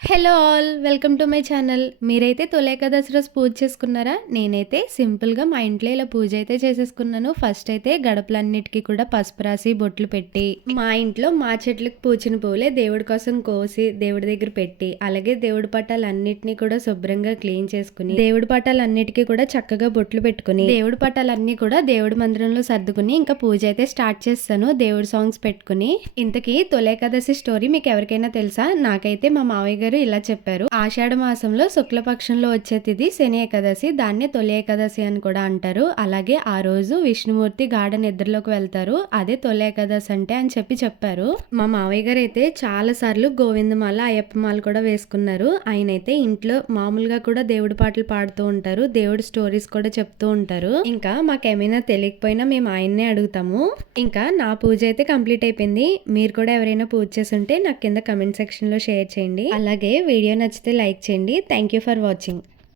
Hello all welcome to my channel. మీరైతే తొలి ఏకాదశి రోజు పూజ చేసుకున్నారా? నేనైతే సింపుల్గా మా ఇంట్లో ఇలా పూజ అయితే చేసేసుకున్నాను. ఫస్ట్ అయితే గడపలన్నిటికీ కూడా పసుపు రాసి బొట్లు పెట్టి, మా ఇంట్లో మా చెట్లకు పూచిన పువ్వులే దేవుడి కోసం కోసి దేవుడి దగ్గర పెట్టి, అలాగే దేవుడి పటాలన్నిటినీ కూడా శుభ్రంగా క్లీన్ చేసుకుని, దేవుడి పటాలన్నిటికీ కూడా చక్కగా బొట్లు పెట్టుకుని, దేవుడి పటాలన్నీ కూడా దేవుడి మందిరంలో సర్దుకుని ఇంకా పూజ అయితే స్టార్ట్ చేస్తాను. దేవుడి సాంగ్స్ పెట్టుకుని. ఇంతకీ తొలి ఏకాదశి స్టోరీ మీకు ఎవరికైనా తెలుసా? నాకైతే మా మావయ్య గారు ఇలా చెప్పారు. ఆషాఢ మాసంలో శుక్లపక్షంలో వచ్చే తిథి శని ఏకాదశి, దాన్నే తొలి ఏకాదశి అని కూడా అంటారు. అలాగే ఆ రోజు విష్ణుమూర్తి గాఢ నిద్రలోకి వెళ్తారు, అదే తొలి ఏకాదశి అంటే అని చెప్పారు. మా మావయ్య గారు అయితే చాలా సార్లు గోవిందమాల అయ్యప్పమాల కూడా వేసుకున్నారు. ఆయన అయితే ఇంట్లో మామూలుగా కూడా దేవుడి పాటలు పాడుతూ ఉంటారు, దేవుడి స్టోరీస్ కూడా చెప్తూ ఉంటారు. ఇంకా మాకేమైనా తెలియకపోయినా మేము ఆయన్నే అడుగుతాము. ఇంకా నా పూజ అయితే కంప్లీట్ అయిపోయింది. మీరు కూడా ఎవరైనా పూజ చేసి ఉంటే నాకు కింద కమెంట్ సెక్షన్ లో షేర్ చేయండి. అలాగే వీడియో నచ్చితే లైక్ చేయండి. Thank you for watching.